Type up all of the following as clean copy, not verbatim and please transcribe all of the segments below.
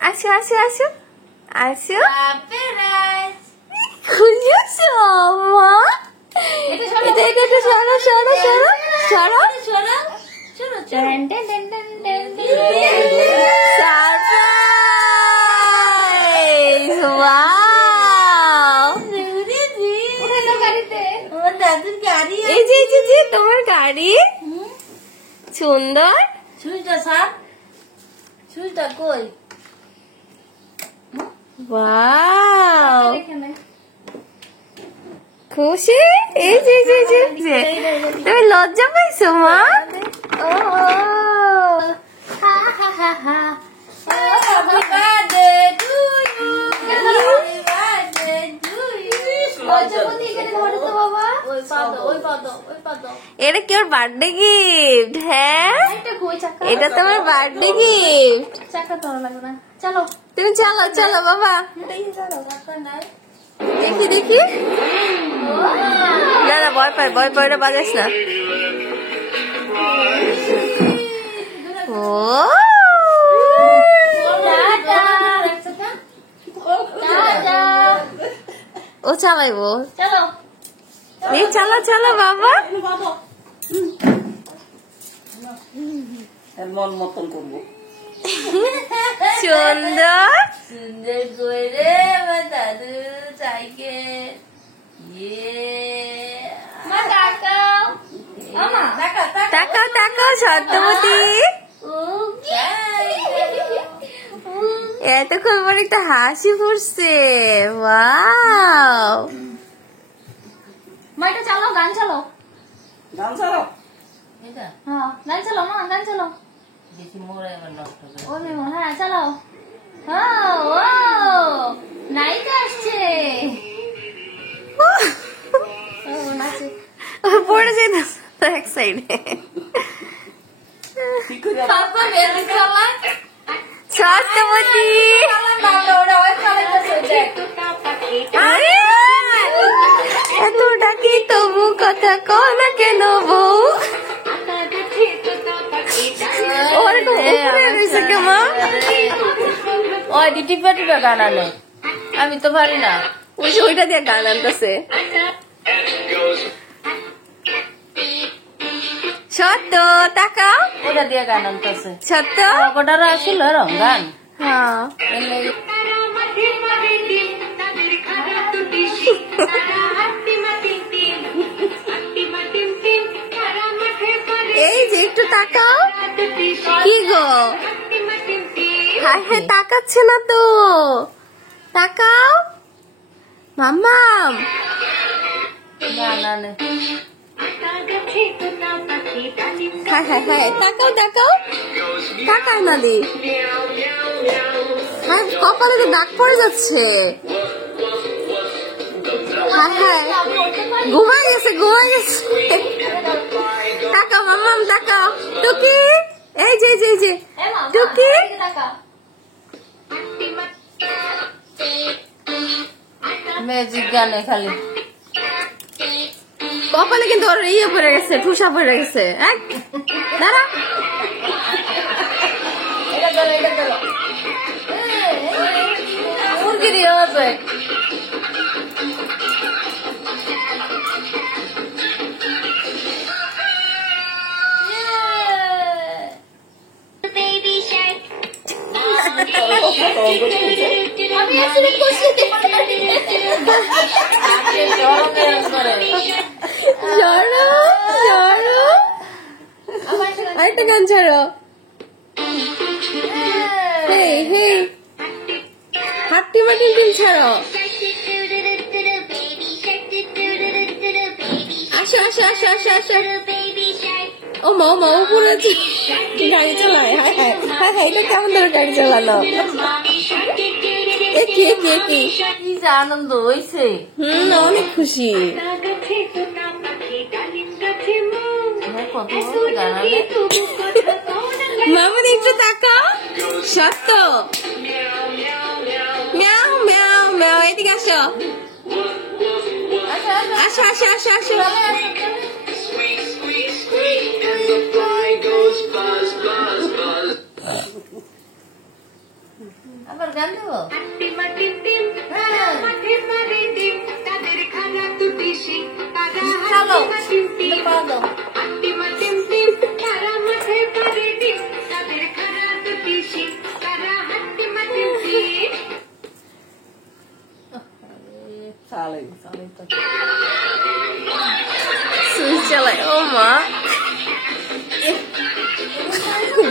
আসো আসো আসো আসো খুঁজছো মা এটা এটা এটা সরো সরো সরো সরো সারপ্রাইজ ওয়াও এই যে এই যে তোমার গাড়ি সুন্দর সুইটা সাপ সুইটা কই ওয়াও খুশি এই যে এই যে এই যে তুমি লজ্জা পাইছো মা ও হা হা হা হা Happy birthday to you. Happy birthday to you. এটা কি ওর বার্থডে গিফট হ্যাঁ এটা তোমার বার্থডে গিফট চলো তুমি চলো চলো বাবা দেখি দেখি না না ভয় পায় না বাজাস না ও ও চালাইবো চলো চলো চলো বাবা মন মতন করবো সুন্দর সুন্দর করে আমার দাদু সাইকেল তাকাও তাকাও সত্যবতী এতক্ষণ পরে একটা হাসি ফুটছে ওয়াও মাইটা চালো গান চালো গান ছাড়ো হ্যাঁ গান চালো মা গান চালো দেখি মোরে আবার নষ্ট করে ও মেমো হ্যাঁ চালো ও নায়িকা আসছে ও নাচে পড়ে যাই না এক সাইডে কি করে পাপা বের চালা সত্যবতী এত ডাকি তবু কথা কো না কেন বউ ওই টিপা টিপা গান আনে আমি তো পারি না ওইটা দিয়ে গান আনতেছে সত্য তাকাও ওটা দিয়ে গান আনতেছে সত্য ওটার আসল রং গান হ্যাঁ এই যে একটু তাকাও কি গো হ্যাঁ হ্যাঁ তাকাচ্ছে না তো তাকাও মাম্মাম গান আনে হ্যাঁ হ্যাঁ হ্যাঁ তাকাও তাকাও তাকাও না দি হ্যাঁ কপালে তো দাগ পড়ে যাচ্ছে হ্যাঁ হ্যাঁ ঘুমাই গেছে তাকাও মাম্মাম তাকাও টুকি এই যে এই যে টুকি ম্যাজিক গানে খালি কপালে কিন্তু ওর ইয়ে পড়ে গেছে ঠুসা পড়ে গেছে দাঁড়া মুরগির হবে আমি আসলে খুশি আরেকটা গান ছাড়ো হাট্টি মাটির ডিম ছাড়ো আসো আসো আসো আসো আসো ও মা উপরে গাড়ি চালায় হায় হায় হায় হায় এটা কেমন ধরে গাড়ি চালানো কি আনন্দ হয়েছে অনেক খুশি মামুনি একটু তাকাও সত্য ম্যাও ম্যাও ম্যাও এদিকে আসো আসো আসো আসো আসো গান দেবো চলো পাওয়া দাও সুইচ চালাই ও মা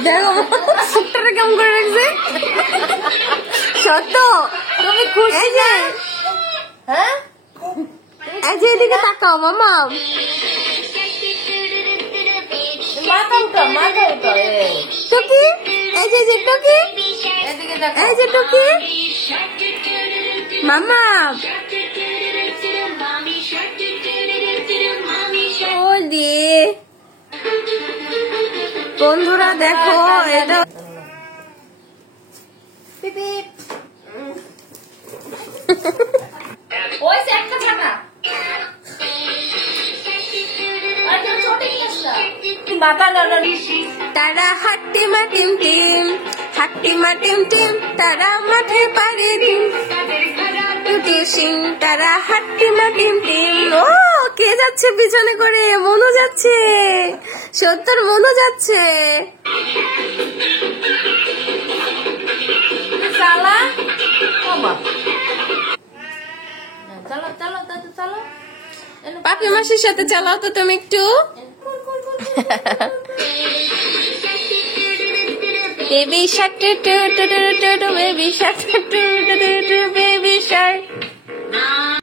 দেখো সুটটারে কেমন করে রাখছে সত্য তুমি খুশি না হ্যাঁ এই যে এদিকে তাকাও মামা মাথা উঠাও টুকি এই যে টুকি এদিকে দেখো এই যে টুকি মামা ওলি বন্ধুরা দেখো এটা ওই যে একটা ছানা আচ্ছা ছোট ক্লাসটা মাথা না তারা হাট্টি মা টিম টিম হাট্টি মা টিম টিম তারা মাঠে পারে ডিম টুটি সিং তারা হাট্টি মা টিম টিম ও কে যাচ্ছে পিছনে করে মনু যাচ্ছে সত্তর মনু যাচ্ছে সালা ওমা চলো চলো দাদু চলো পাপি মাসির সাথে চালাও তো তুমি একটু baby shark doo doo doo doo doo baby shark doo doo doo doo baby Shark